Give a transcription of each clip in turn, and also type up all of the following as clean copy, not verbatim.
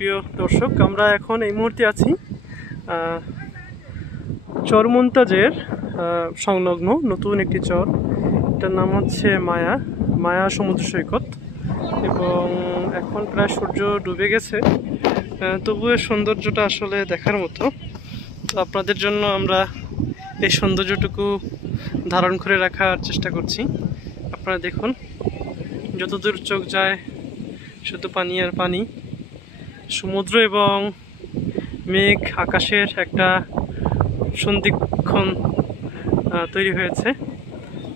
প্রিয় দর্শক, আমরা এখন এই মুহূর্তে আছি চর মুনতাজের সংলগ্ন নতুন একটি চর। এটার নাম হচ্ছে মায়া সমুদ্র সৈকত। এবং এখন প্রায় সূর্য ডুবে গেছে, তবুও সৌন্দর্যটা আসলে দেখার মতো। তো আপনাদের জন্য আমরা এই সৌন্দর্যটুকু ধারণ করে রাখার চেষ্টা করছি। আপনারা দেখুন, যতদূর চোখ যায় শুধু পানি আর পানি। সমুদ্র এবং মেঘ আকাশের একটা সন্ধিক্ষণ তৈরি হয়েছে।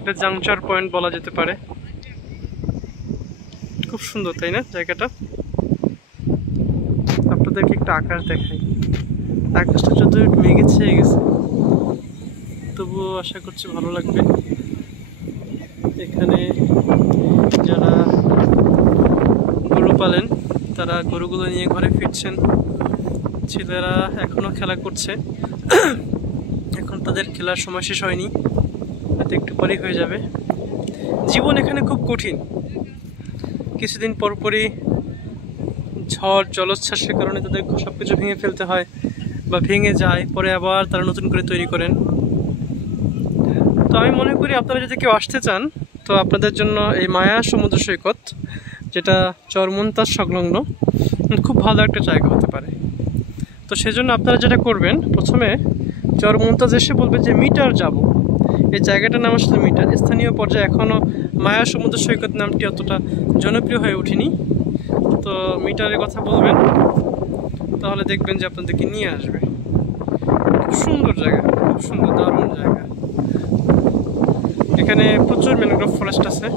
এটা জাংচার পয়েন্ট বলা যেতে পারে। খুব সুন্দর, তাই না জায়গাটা? আপনাদেরকে একটা আকাশ দেখাই। আকাশটা যত মেঘে ছেয়ে গেছে, তবুও আশা করছি ভালো লাগবে। এখানে যারা গরু পালেন তারা গরুগুলো নিয়ে ঘরে ফিরছেন। ছেলেরা এখনো খেলা করছে, এখন তাদের খেলার সময় শেষ হয়নি, হয়তো একটু পরেই হয়ে যাবে। জীবন এখানে খুব কঠিন। কিছুদিন পরপরই ঝড় জলোচ্ছ্বাসের কারণে তাদের সব কিছু ভেঙে ফেলতে হয় বা ভেঙে যায়, পরে আবার তারা নতুন করে তৈরি করেন। তো আমি মনে করি আপনারা যদি কেউ আসতে চান, তো আপনাদের জন্য এই মায়া সমুদ্র সৈকত, যেটা চর মুনতাজ সংলগ্ন, খুব ভালো একটা জায়গা হতে পারে। তো সেজন্য আপনারা যেটা করবেন, প্রথমে চর মুনতাজ এসে বলবে যে মিটার যাব। এই জায়গাটার নাম আসলে মিটার। স্থানীয় পর্যায়ে এখনও মায়া সমুদ্র সৈকত নামটি অতটা জনপ্রিয় হয়ে ওঠেনি। তো মিটারের কথা বলবেন, তাহলে দেখবেন যে আপনাদেরকে নিয়ে আসবে। খুব সুন্দর জায়গা, খুব সুন্দর, দারুণ জায়গা। এখানে প্রচুর ম্যানগ্রোভ ফরেস্ট আছে।